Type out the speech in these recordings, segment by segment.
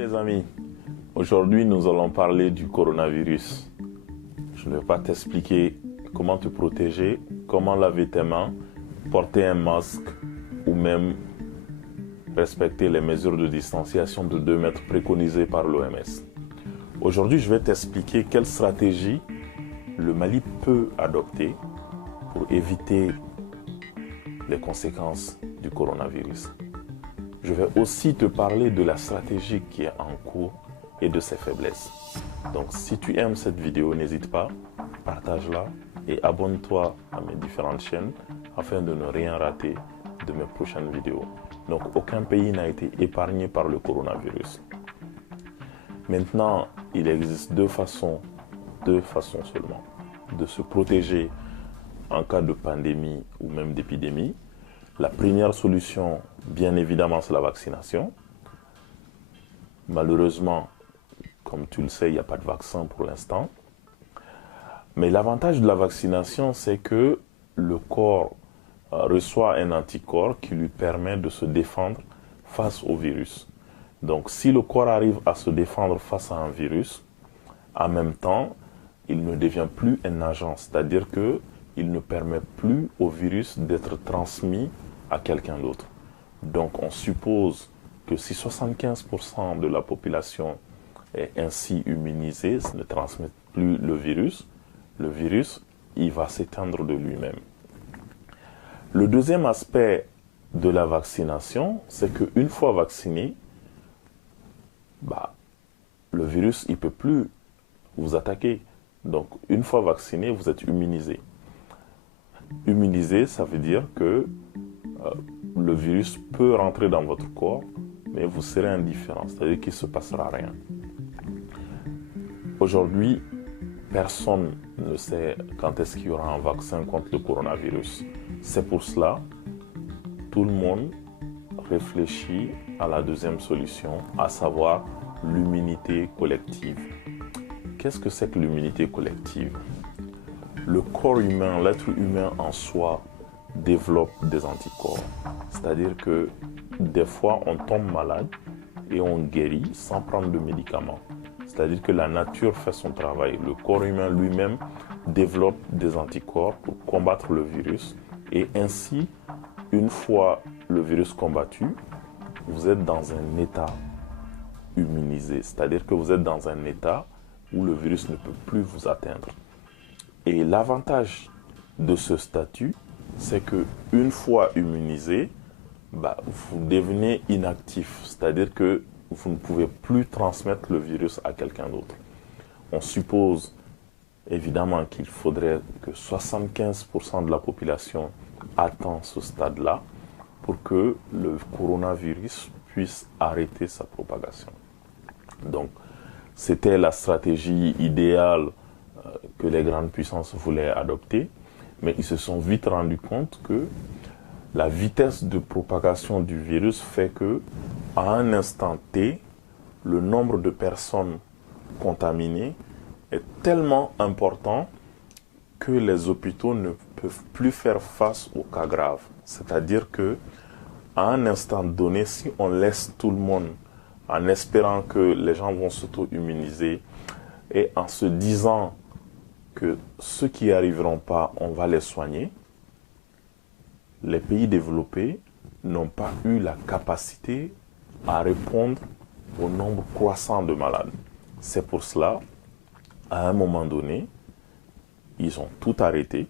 les amis, aujourd'hui nous allons parler du coronavirus. Je ne vais pas t'expliquer comment te protéger, comment laver tes mains, porter un masque ou même respecter les mesures de distanciation de 2 mètres préconisées par l'OMS. Aujourd'hui, je vais t'expliquer quelle stratégie le Mali peut adopter pour éviter les conséquences du coronavirus. Je vais aussi te parler de la stratégie qui est en cours et de ses faiblesses. Donc si tu aimes cette vidéo, n'hésite pas, partage-la et abonne-toi à mes différentes chaînes afin de ne rien rater de mes prochaines vidéos. Donc aucun pays n'a été épargné par le coronavirus. Maintenant, il existe deux façons seulement de se protéger en cas de pandémie ou même d'épidémie. La première solution, bien évidemment, c'est la vaccination. Malheureusement, comme tu le sais, il n'y a pas de vaccin pour l'instant. Mais l'avantage de la vaccination, c'est que le corps reçoit un anticorps qui lui permet de se défendre face au virus. Donc, si le corps arrive à se défendre face à un virus, en même temps, il ne devient plus un agent, c'est-à-dire qu'il ne permet plus au virus d'être transmis à quelqu'un d'autre. Donc, on suppose que si 75% de la population est ainsi immunisée, ne transmet plus le virus, il va s'éteindre de lui-même. Le deuxième aspect de la vaccination, c'est qu'une fois vacciné, le virus, il ne peut plus vous attaquer. Donc, une fois vacciné, vous êtes immunisé. Immunisé, ça veut dire que le virus peut rentrer dans votre corps, mais vous serez indifférent, c'est-à-dire qu'il ne se passera rien. Aujourd'hui, personne ne sait quand est-ce qu'il y aura un vaccin contre le coronavirus. C'est pour cela, tout le monde réfléchit à la deuxième solution, à savoir l'immunité collective. Qu'est-ce que c'est que l'immunité collective? Le corps humain, l'être humain en soi, développe des anticorps. C'est-à-dire que des fois, on tombe malade et on guérit sans prendre de médicaments. C'est-à-dire que la nature fait son travail. Le corps humain lui-même développe des anticorps pour combattre le virus. Et ainsi, une fois le virus combattu, vous êtes dans un état immunisé. C'est-à-dire que vous êtes dans un état où le virus ne peut plus vous atteindre. Et l'avantage de ce statut, c'est qu'une fois immunisé, vous devenez inactif. C'est-à-dire que vous ne pouvez plus transmettre le virus à quelqu'un d'autre. On suppose évidemment qu'il faudrait que 75% de la population atteigne ce stade-là pour que le coronavirus puisse arrêter sa propagation. Donc, c'était la stratégie idéale que les grandes puissances voulaient adopter, mais ils se sont vite rendus compte que la vitesse de propagation du virus fait que, à un instant T, le nombre de personnes contaminées est tellement important que les hôpitaux ne peuvent plus faire face aux cas graves. C'est-à-dire que, à un instant donné, si on laisse tout le monde en espérant que les gens vont s'auto-immuniser et en se disant que ceux qui n'y arriveront pas, on va les soigner, les pays développés n'ont pas eu la capacité à répondre au nombre croissant de malades. C'est pour cela, à un moment donné, ils ont tout arrêté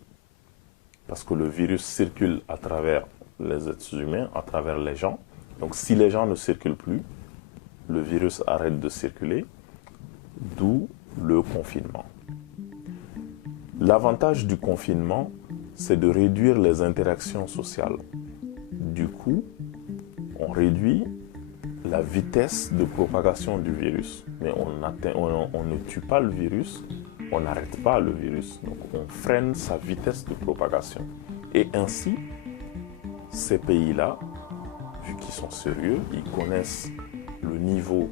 parce que le virus circule à travers les êtres humains, à travers les gens. Donc si les gens ne circulent plus, le virus arrête de circuler, d'où le confinement. L'avantage du confinement, c'est de réduire les interactions sociales. Du coup, on réduit la vitesse de propagation du virus. Mais on ne tue pas le virus, on n'arrête pas le virus. Donc on freine sa vitesse de propagation. Et ainsi, ces pays-là, vu qu'ils sont sérieux, ils connaissent le niveau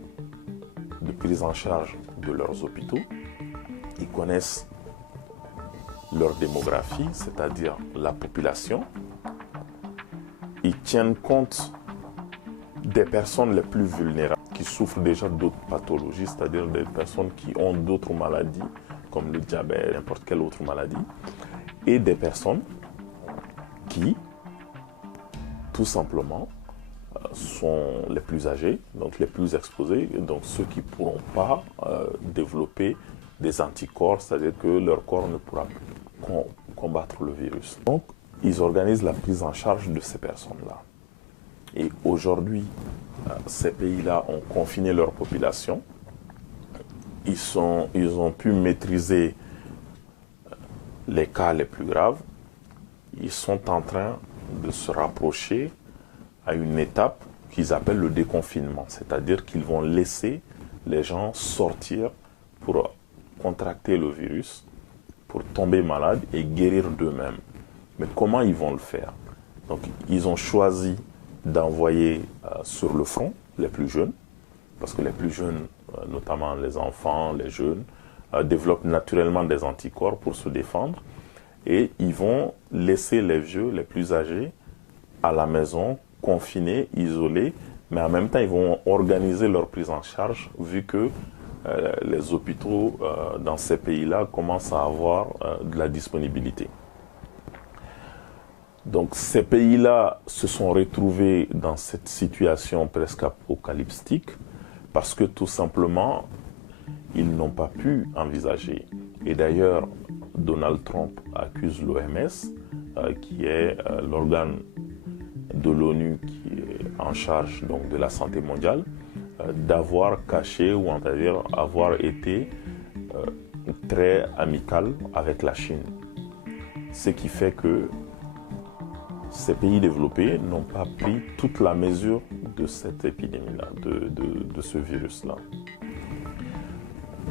de prise en charge de leurs hôpitaux, ils connaissent leur démographie, c'est-à-dire la population, ils tiennent compte des personnes les plus vulnérables, qui souffrent déjà d'autres pathologies, c'est-à-dire des personnes qui ont d'autres maladies, comme le diabète, n'importe quelle autre maladie, et des personnes qui, tout simplement, sont les plus âgés, donc les plus exposés, donc ceux qui ne pourront pas développer des anticorps, c'est-à-dire que leur corps ne pourra plus combattre le virus. Donc, ils organisent la prise en charge de ces personnes-là. Et aujourd'hui, ces pays-là ont confiné leur population. Ils ont pu maîtriser les cas les plus graves. Ils sont en train de se rapprocher à une étape qu'ils appellent le déconfinement, c'est-à-dire qu'ils vont laisser les gens sortir pour contracter le virus, pour tomber malade et guérir d'eux-mêmes. Mais comment ils vont le faire? Donc, ils ont choisi d'envoyer sur le front les plus jeunes, parce que les plus jeunes, notamment les enfants, les jeunes, développent naturellement des anticorps pour se défendre, et ils vont laisser les vieux, les plus âgés, à la maison, confinés, isolés, mais en même temps, ils vont organiser leur prise en charge, vu que les hôpitaux dans ces pays-là commencent à avoir de la disponibilité. Donc ces pays-là se sont retrouvés dans cette situation presque apocalyptique parce que tout simplement, ils n'ont pas pu envisager. Et d'ailleurs, Donald Trump accuse l'OMS, qui est l'organe de l'ONU qui est en charge donc, de la santé mondiale, d'avoir caché ou c'est-à-dire avoir été très amical avec la Chine. Ce qui fait que ces pays développés n'ont pas pris toute la mesure de cette épidémie-là, de ce virus-là.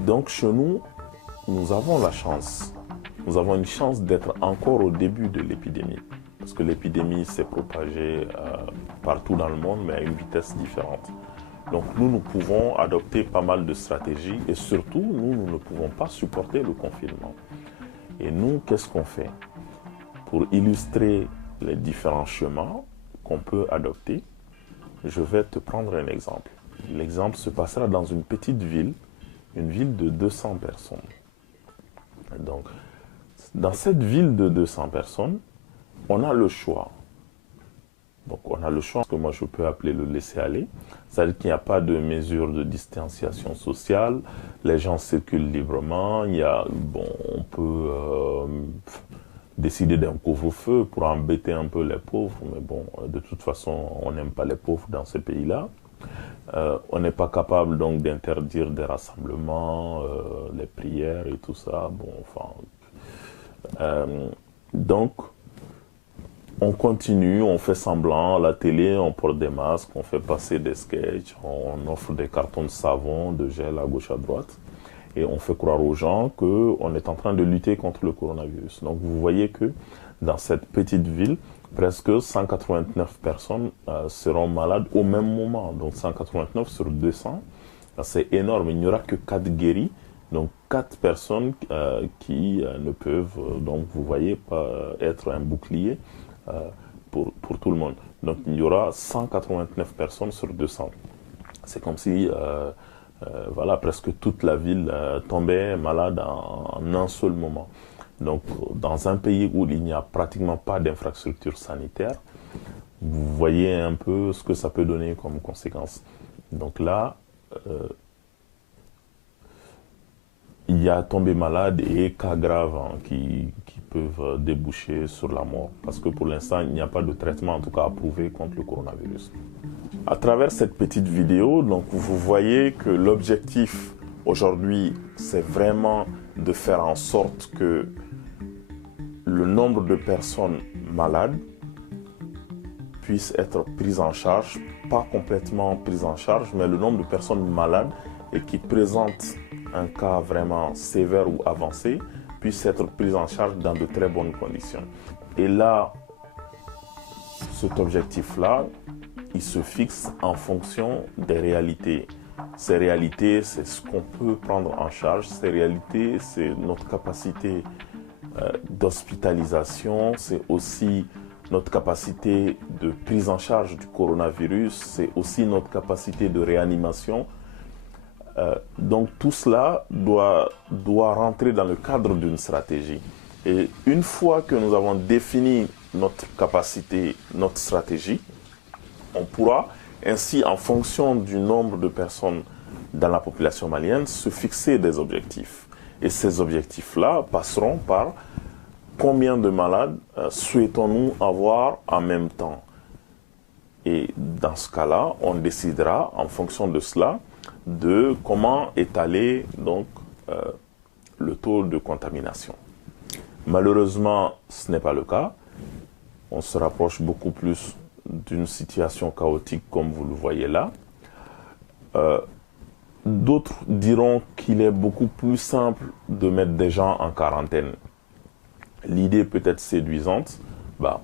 Donc chez nous, nous avons la chance. Nous avons une chance d'être encore au début de l'épidémie. Parce que l'épidémie s'est propagée partout dans le monde, mais à une vitesse différente. Donc nous pouvons adopter pas mal de stratégies et surtout, nous ne pouvons pas supporter le confinement. Et nous, qu'est-ce qu'on fait? Pour illustrer les différents chemins qu'on peut adopter, je vais te prendre un exemple. L'exemple se passera dans une petite ville, une ville de 200 personnes. Donc, dans cette ville de 200 personnes, on a le choix. Donc, on a le choix, ce que moi je peux appeler le laisser-aller. C'est-à-dire qu'il n'y a pas de mesure de distanciation sociale, les gens circulent librement, on peut décider d'un couvre-feu pour embêter un peu les pauvres, mais bon, de toute façon, on n'aime pas les pauvres dans ces pays-là. On n'est pas capable donc d'interdire des rassemblements, les prières et tout ça. Bon, enfin, donc, on continue, on fait semblant, à la télé, on porte des masques, on fait passer des sketchs, on offre des cartons de savon, de gel à gauche à droite. Et on fait croire aux gens qu'on est en train de lutter contre le coronavirus. Donc vous voyez que dans cette petite ville, presque 189 personnes seront malades au même moment. Donc 189 sur 200, c'est énorme. Il n'y aura que 4 guéris. Donc 4 personnes qui ne peuvent, donc vous voyez, pas être un bouclier pour tout le monde. Donc il y aura 189 personnes sur 200. C'est comme si voilà, presque toute la ville tombait malade en un seul moment. Donc, dans un pays où il n'y a pratiquement pas d'infrastructure sanitaire, vous voyez un peu ce que ça peut donner comme conséquence. Donc là, il y a tombé malade et cas graves qui peuvent déboucher sur la mort. Parce que pour l'instant, il n'y a pas de traitement, en tout cas approuvé, contre le coronavirus. À travers cette petite vidéo, donc, vous voyez que l'objectif aujourd'hui, c'est vraiment de faire en sorte que le nombre de personnes malades puisse être pris en charge, pas complètement pris en charge, mais le nombre de personnes malades et qui présentent un cas vraiment sévère ou avancé puisse être pris en charge dans de très bonnes conditions. Et là, cet objectif-là, il se fixe en fonction des réalités. Ces réalités, c'est ce qu'on peut prendre en charge. Ces réalités, c'est notre capacité d'hospitalisation. C'est aussi notre capacité de prise en charge du coronavirus, c'est aussi notre capacité de réanimation. Donc tout cela doit rentrer dans le cadre d'une stratégie. Et une fois que nous avons défini notre capacité, notre stratégie, on pourra ainsi, en fonction du nombre de personnes dans la population malienne, se fixer des objectifs. Et ces objectifs-là passeront par combien de malades souhaitons-nous avoir en même temps. Et dans ce cas-là, on décidera, en fonction de cela, de comment étaler donc, le taux de contamination. Malheureusement, ce n'est pas le cas. On se rapproche beaucoup plus d'une situation chaotique comme vous le voyez là. D'autres diront qu'il est beaucoup plus simple de mettre des gens en quarantaine. L'idée peut être séduisante.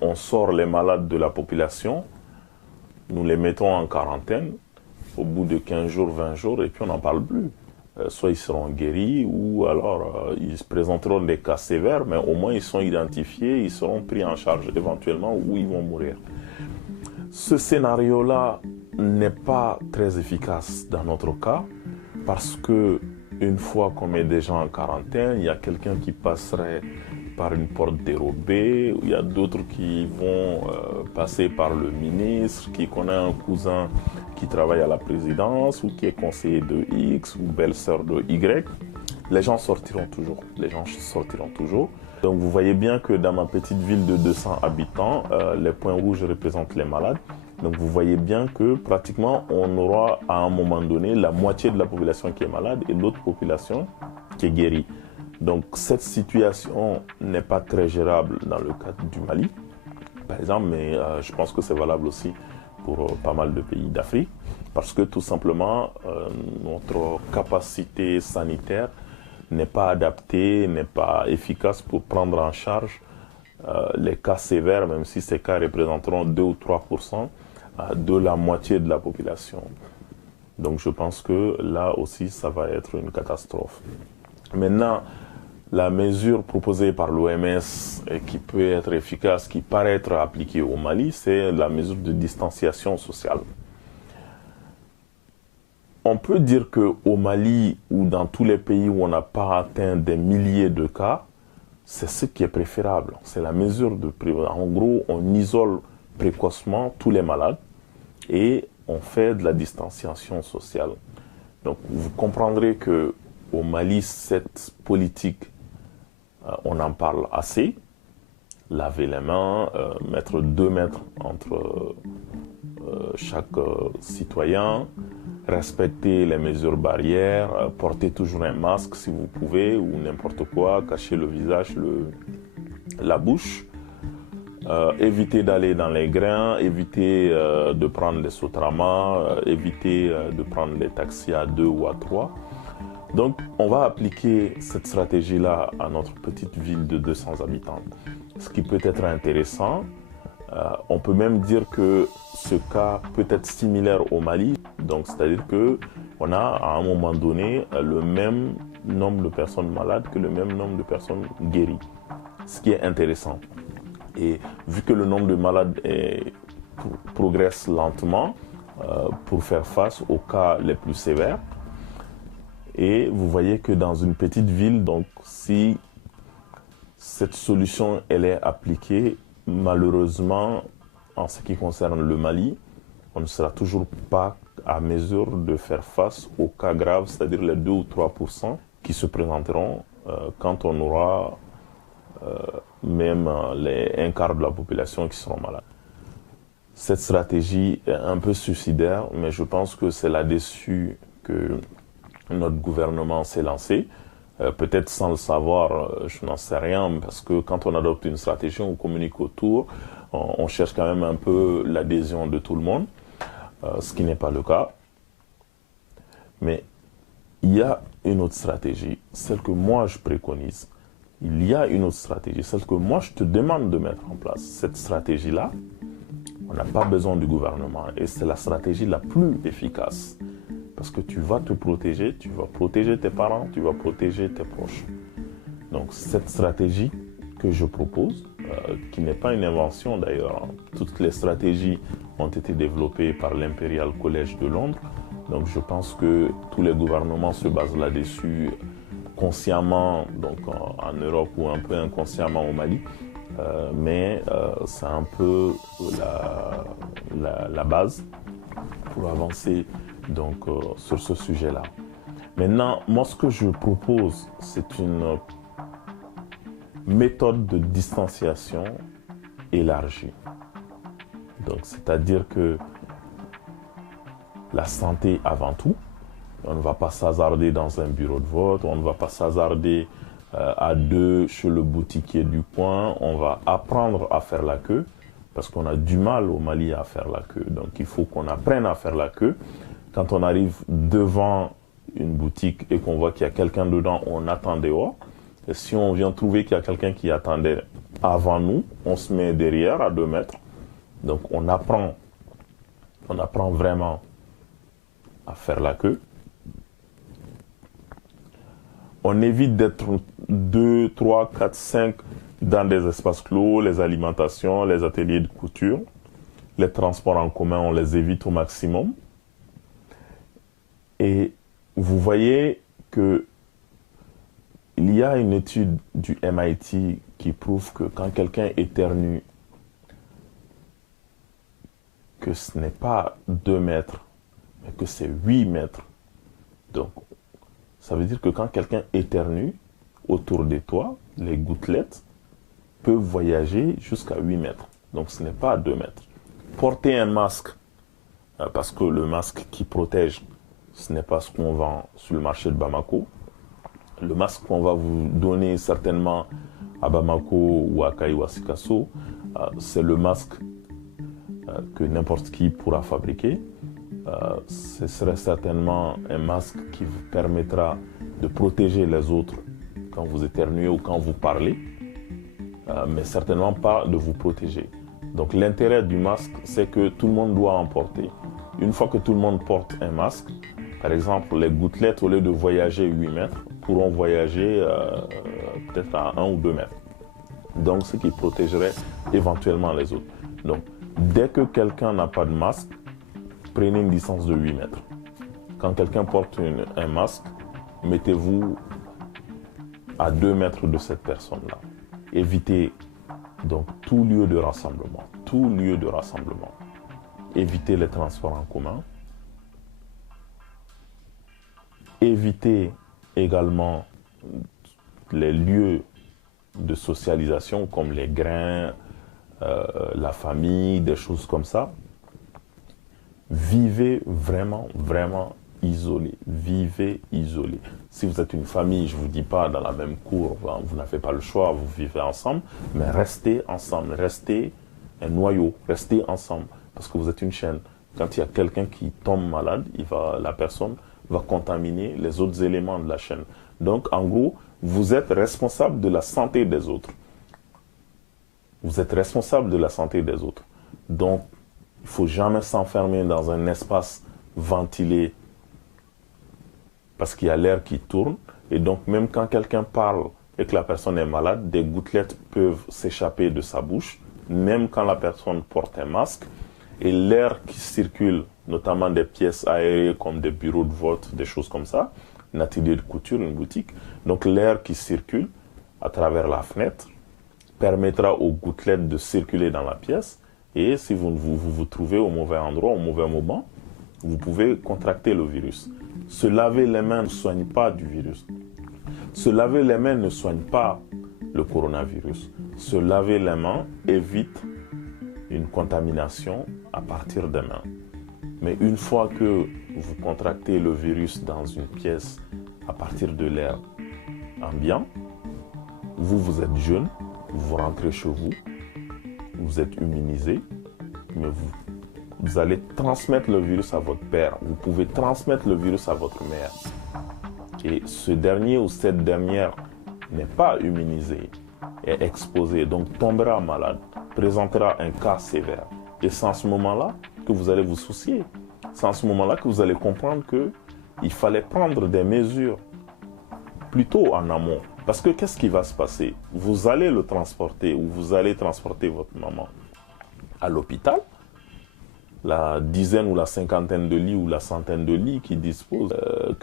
On sort les malades de la population, nous les mettons en quarantaine au bout de 15 jours, 20 jours, et puis on n'en parle plus. Soit ils seront guéris, ou alors ils se présenteront des cas sévères, mais au moins ils sont identifiés, ils seront pris en charge éventuellement, ou ils vont mourir. Ce scénario-là n'est pas très efficace dans notre cas, parce que une fois qu'on met des gens en quarantaine, il y a quelqu'un qui passerait par une porte dérobée, il y a d'autres qui vont passer par le ministre, qui connaît un cousin qui travaille à la présidence, ou qui est conseiller de X, ou belle-sœur de Y. Les gens sortiront toujours. Donc vous voyez bien que dans ma petite ville de 200 habitants, les points rouges représentent les malades. Donc vous voyez bien que pratiquement on aura à un moment donné la moitié de la population qui est malade et l'autre population qui est guérie. Donc cette situation n'est pas très gérable dans le cadre du Mali, par exemple, mais je pense que c'est valable aussi pour pas mal de pays d'Afrique, parce que tout simplement notre capacité sanitaire n'est pas adaptée, n'est pas efficace pour prendre en charge les cas sévères, même si ces cas représenteront 2 ou 3% de la moitié de la population. Donc je pense que là aussi, ça va être une catastrophe. Maintenant, la mesure proposée par l'OMS et qui peut être efficace, qui paraît être appliquée au Mali, c'est la mesure de distanciation sociale. On peut dire qu'au Mali ou dans tous les pays où on n'a pas atteint des milliers de cas, c'est ce qui est préférable. C'est la mesure de prévention. En gros, on isole précocement tous les malades et on fait de la distanciation sociale. Donc vous comprendrez qu'au Mali, cette politique, on en parle assez. Laver les mains, mettre 2 mètres entre chaque citoyen, respecter les mesures barrières, porter toujours un masque si vous pouvez, ou n'importe quoi, cacher le visage, la bouche, éviter d'aller dans les grains, éviter de prendre les sotramas, éviter de prendre les taxis à 2 ou à 3. Donc, on va appliquer cette stratégie-là à notre petite ville de 200 habitants. Ce qui peut être intéressant, on peut même dire que ce cas peut être similaire au Mali. Donc, c'est-à-dire qu'on a à un moment donné le même nombre de personnes malades que le même nombre de personnes guéries. Ce qui est intéressant. Et vu que le nombre de malades progresse lentement pour faire face aux cas les plus sévères, et vous voyez que dans une petite ville, donc si cette solution elle est appliquée, malheureusement, en ce qui concerne le Mali, on ne sera toujours pas à mesure de faire face aux cas graves, c'est-à-dire les 2 ou 3% qui se présenteront quand on aura même les 1/4 de la population qui seront malades. Cette stratégie est un peu suicidaire, mais je pense que c'est là-dessus que notre gouvernement s'est lancé. Peut-être sans le savoir, je n'en sais rien, parce que quand on adopte une stratégie, on communique autour, on cherche quand même un peu l'adhésion de tout le monde, ce qui n'est pas le cas. Mais il y a une autre stratégie, celle que moi je préconise. Il y a une autre stratégie, celle que moi je te demande de mettre en place. Cette stratégie-là, on n'a pas besoin du gouvernement et c'est la stratégie la plus efficace. Parce que tu vas te protéger, tu vas protéger tes parents, tu vas protéger tes proches. Donc cette stratégie que je propose, qui n'est pas une invention d'ailleurs. Toutes les stratégies ont été développées par l'Imperial College de Londres. Donc je pense que tous les gouvernements se basent là-dessus consciemment, donc en Europe ou un peu inconsciemment au Mali. Mais c'est un peu la base pour avancer donc, sur ce sujet-là. Maintenant, moi ce que je propose, c'est une méthode de distanciation élargie. Donc, c'est-à-dire que la santé avant tout, on ne va pas s'hasarder dans un bureau de vote, on ne va pas s'hasarder à deux chez le boutiquier du coin, on va apprendre à faire la queue, parce qu'on a du mal au Mali à faire la queue. Donc il faut qu'on apprenne à faire la queue. Quand on arrive devant une boutique et qu'on voit qu'il y a quelqu'un dedans, on attend dehors. Et si on vient trouver qu'il y a quelqu'un qui attendait avant nous, on se met derrière à 2 mètres. Donc on apprend vraiment à faire la queue. On évite d'être 2, 3, 4, 5 dans des espaces clos, les alimentations, les ateliers de couture, les transports en commun, on les évite au maximum. Et vous voyez que il y a une étude du MIT qui prouve que quand quelqu'un éternue, que ce n'est pas 2 mètres, mais que c'est 8 mètres. Donc, ça veut dire que quand quelqu'un éternue, autour de toi, les gouttelettes peuvent voyager jusqu'à 8 mètres. Donc, ce n'est pas 2 mètres. Porter un masque, parce que le masque qui protège, ce n'est pas ce qu'on vend sur le marché de Bamako. Le masque qu'on va vous donner certainement à Bamako ou à Kaï ou à Sikasso, c'est le masque que n'importe qui pourra fabriquer. Ce serait certainement un masque qui vous permettra de protéger les autres quand vous éternuez ou quand vous parlez, mais certainement pas de vous protéger. Donc l'intérêt du masque, c'est que tout le monde doit en porter. Une fois que tout le monde porte un masque, par exemple, les gouttelettes, au lieu de voyager 8 mètres, pourront voyager peut-être à 1 ou 2 mètres. Donc, ce qui protégerait éventuellement les autres. Donc, dès que quelqu'un n'a pas de masque, prenez une distance de 8 mètres. Quand quelqu'un porte un masque, mettez-vous à 2 mètres de cette personne-là. Évitez donc tout lieu de rassemblement. Tout lieu de rassemblement. Évitez les transports en commun. Évitez également les lieux de socialisation comme les grains, la famille, des choses comme ça. Vivez vraiment, vraiment isolé. Vivez isolé. Si vous êtes une famille, je ne vous dis pas dans la même cour, vous n'avez pas le choix, vous vivez ensemble, mais restez ensemble, restez un noyau, restez ensemble, parce que vous êtes une chaîne. Quand il y a quelqu'un qui tombe malade, la personne va contaminer les autres éléments de la chaîne. Donc, en gros, vous êtes responsable de la santé des autres. Vous êtes responsable de la santé des autres. Donc, il ne faut jamais s'enfermer dans un espace ventilé parce qu'il y a l'air qui tourne. Et donc, même quand quelqu'un parle et que la personne est malade, des gouttelettes peuvent s'échapper de sa bouche, même quand la personne porte un masque. Et l'air qui circule, notamment des pièces aérées comme des bureaux de vote, des choses comme ça, un atelier de couture, une boutique. Donc l'air qui circule à travers la fenêtre permettra aux gouttelettes de circuler dans la pièce. Et si vous trouvez au mauvais endroit, au mauvais moment, vous pouvez contracter le virus. Se laver les mains ne soigne pas du virus. Se laver les mains ne soigne pas le coronavirus. Se laver les mains évite une contamination à partir des mains. Mais une fois que vous contractez le virus dans une pièce à partir de l'air ambiant, vous êtes jeune, vous rentrez chez vous, vous êtes immunisé, mais vous allez transmettre le virus à votre père. Vous pouvez transmettre le virus à votre mère. Et ce dernier ou cette dernière n'est pas immunisé, est exposé, donc tombera malade, présentera un cas sévère. Et c'est en ce moment-là que vous allez vous soucier. C'est en ce moment-là que vous allez comprendre qu'il fallait prendre des mesures plutôt en amont. Parce que qu'est-ce qui va se passer? Vous allez le transporter ou vous allez transporter votre maman à l'hôpital. La dizaine ou la cinquantaine de lits ou la centaine de lits que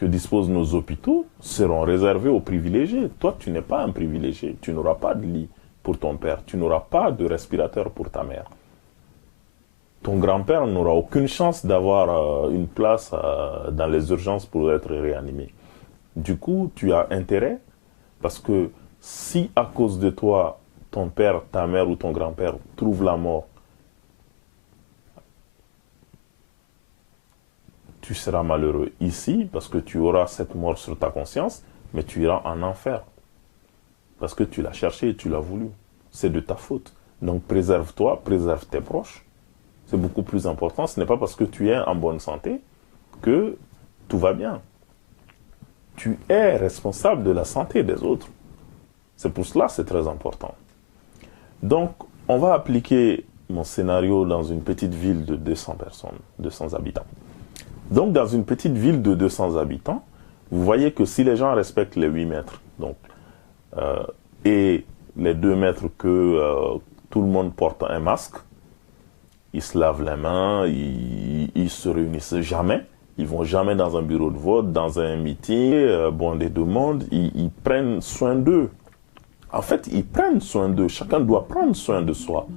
disposent nos hôpitaux seront réservés aux privilégiés. Toi, tu n'es pas un privilégié. Tu n'auras pas de lit pour ton père. Tu n'auras pas de respirateur pour ta mère. Ton grand-père n'aura aucune chance d'avoir une place dans les urgences pour être réanimé. Du coup, tu as intérêt, parce que si à cause de toi, ton père, ta mère ou ton grand-père trouve la mort, tu seras malheureux ici parce que tu auras cette mort sur ta conscience, mais tu iras en enfer. Parce que tu l'as cherché et tu l'as voulu. C'est de ta faute. Donc préserve-toi, préserve tes proches. C'est beaucoup plus important. Ce n'est pas parce que tu es en bonne santé que tout va bien. Tu es responsable de la santé des autres. C'est pour cela que c'est très important. Donc, on va appliquer mon scénario dans une petite ville de 200 personnes, 200 habitants. Donc, dans une petite ville de 200 habitants, vous voyez que si les gens respectent les 8 mètres, donc, et les 2 mètres que tout le monde porte un masque, ils se lavent les mains, ils se réunissent jamais, ils vont jamais dans un bureau de vote, dans un meeting, des demandes, ils prennent soin d'eux. En fait, ils prennent soin d'eux. Chacun doit prendre soin de soi.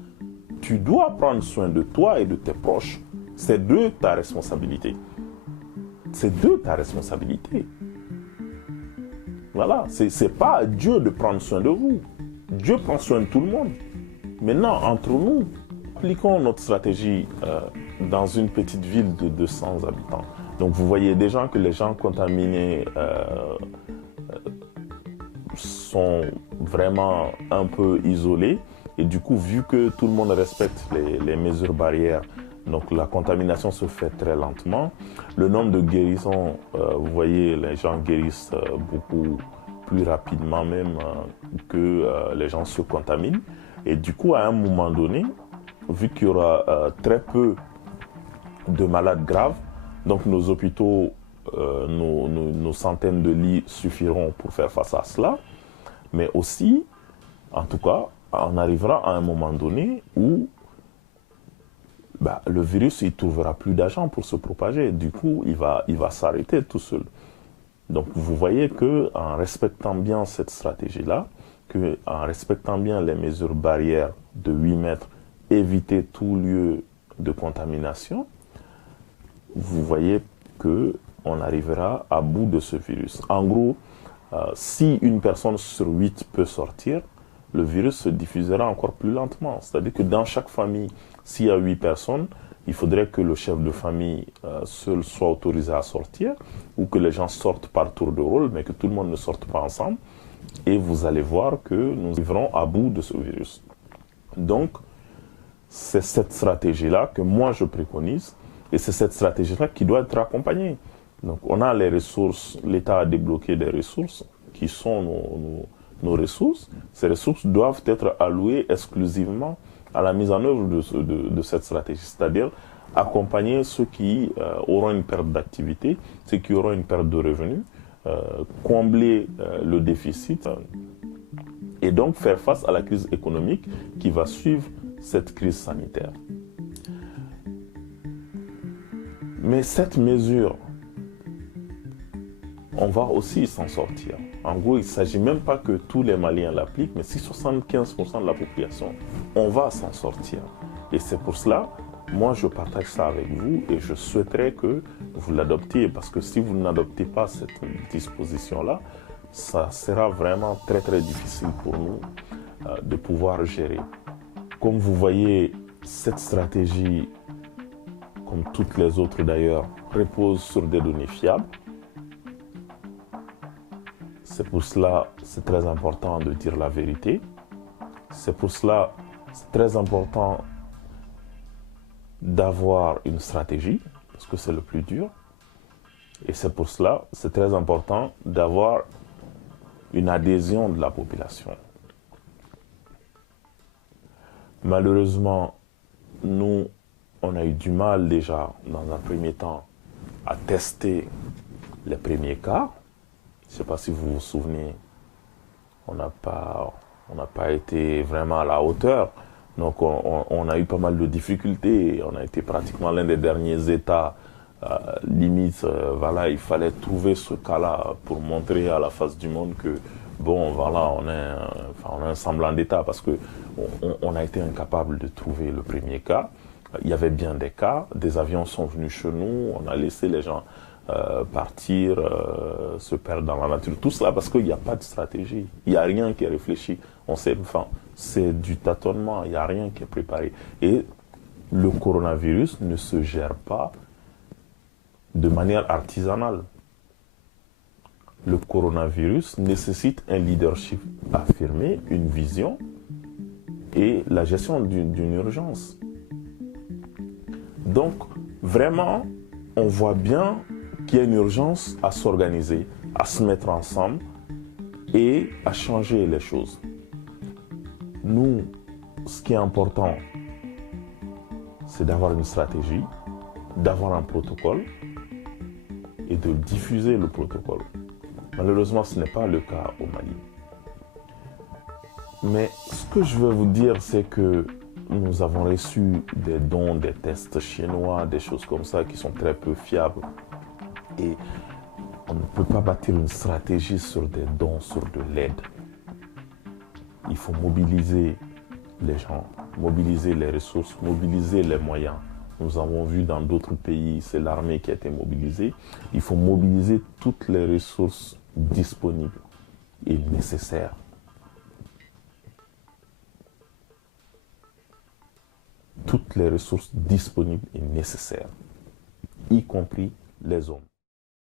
Tu dois prendre soin de toi et de tes proches. C'est de ta responsabilité. C'est de ta responsabilité. Voilà, c'est pas à Dieu de prendre soin de vous. Dieu prend soin de tout le monde. Maintenant, entre nous, appliquons notre stratégie dans une petite ville de 200 habitants. Donc vous voyez déjà que les gens contaminés sont vraiment un peu isolés. Et du coup, vu que tout le monde respecte les mesures barrières, donc la contamination se fait très lentement. Le nombre de guérisons, vous voyez, les gens guérissent beaucoup plus rapidement même que les gens se contaminent. Et du coup, à un moment donné, vu qu'il y aura très peu de malades graves, donc nos hôpitaux, nos centaines de lits suffiront pour faire face à cela. Mais aussi, en tout cas, on arrivera à un moment donné où le virus il trouvera plus d'agents pour se propager. Du coup, il va s'arrêter tout seul. Donc, vous voyez qu'en respectant bien cette stratégie-là, en respectant bien les mesures barrières de 8 mètres, éviter tout lieu de contamination, vous voyez qu'on arrivera à bout de ce virus. En gros, si une personne sur 8 peut sortir, le virus se diffusera encore plus lentement. C'est-à-dire que dans chaque famille, s'il y a 8 personnes, il faudrait que le chef de famille seul soit autorisé à sortir, ou que les gens sortent par tour de rôle, mais que tout le monde ne sorte pas ensemble. Et vous allez voir que nous arriverons à bout de ce virus. Donc, c'est cette stratégie-là que moi je préconise, et c'est cette stratégie-là qui doit être accompagnée. Donc, on a les ressources, l'État a débloqué des ressources qui sont nos ressources. Ces ressources doivent être allouées exclusivement à la mise en œuvre de cette stratégie, c'est-à-dire accompagner ceux qui auront une perte d'activité, ceux qui auront une perte de revenus, combler le déficit et donc faire face à la crise économique qui va suivre cette crise sanitaire. Mais cette mesure, on va aussi s'en sortir. En gros, il ne s'agit même pas que tous les Maliens l'appliquent, mais si 75% de la population, on va s'en sortir. Et c'est pour cela, moi je partage ça avec vous et je souhaiterais que vous l'adoptiez, parce que si vous n'adoptez pas cette disposition-là, ça sera vraiment très très difficile pour nous de pouvoir gérer. Comme vous voyez, cette stratégie, comme toutes les autres d'ailleurs, repose sur des données fiables. C'est pour cela que c'est très important de dire la vérité. C'est pour cela que c'est très important d'avoir une stratégie, parce que c'est le plus dur. Et c'est pour cela que c'est très important d'avoir une adhésion de la population. Malheureusement, nous, on a eu du mal déjà, dans un premier temps, à tester les premiers cas. Je ne sais pas si vous vous souvenez, on n'a pas été vraiment à la hauteur. Donc on a eu pas mal de difficultés. On a été pratiquement l'un des derniers États. Limite, voilà, il fallait trouver ce cas-là pour montrer à la face du monde que, bon, voilà, on a un semblant d'État parce que on a été incapable de trouver le premier cas. Il y avait bien des cas, des avions sont venus chez nous, on a laissé les gens partir, se perdre dans la nature. Tout cela parce qu'il n'y a pas de stratégie, il n'y a rien qui est réfléchi. On sait, enfin, c'est du tâtonnement, il n'y a rien qui est préparé. Et le coronavirus ne se gère pas de manière artisanale. Le coronavirus nécessite un leadership affirmé, une vision et la gestion d'une urgence. Donc, vraiment, on voit bien qu'il y a une urgence à s'organiser, à se mettre ensemble et à changer les choses. Nous, ce qui est important, c'est d'avoir une stratégie, d'avoir un protocole et de diffuser le protocole. Malheureusement, ce n'est pas le cas au Mali. Mais ce que je veux vous dire, c'est que nous avons reçu des dons, des tests chinois, des choses comme ça qui sont très peu fiables. Et on ne peut pas bâtir une stratégie sur des dons, sur de l'aide. Il faut mobiliser les gens, mobiliser les ressources, mobiliser les moyens. Nous avons vu dans d'autres pays, c'est l'armée qui a été mobilisée. Il faut mobiliser toutes les ressources disponibles et nécessaires. Toutes les ressources disponibles et nécessaires, y compris les hommes.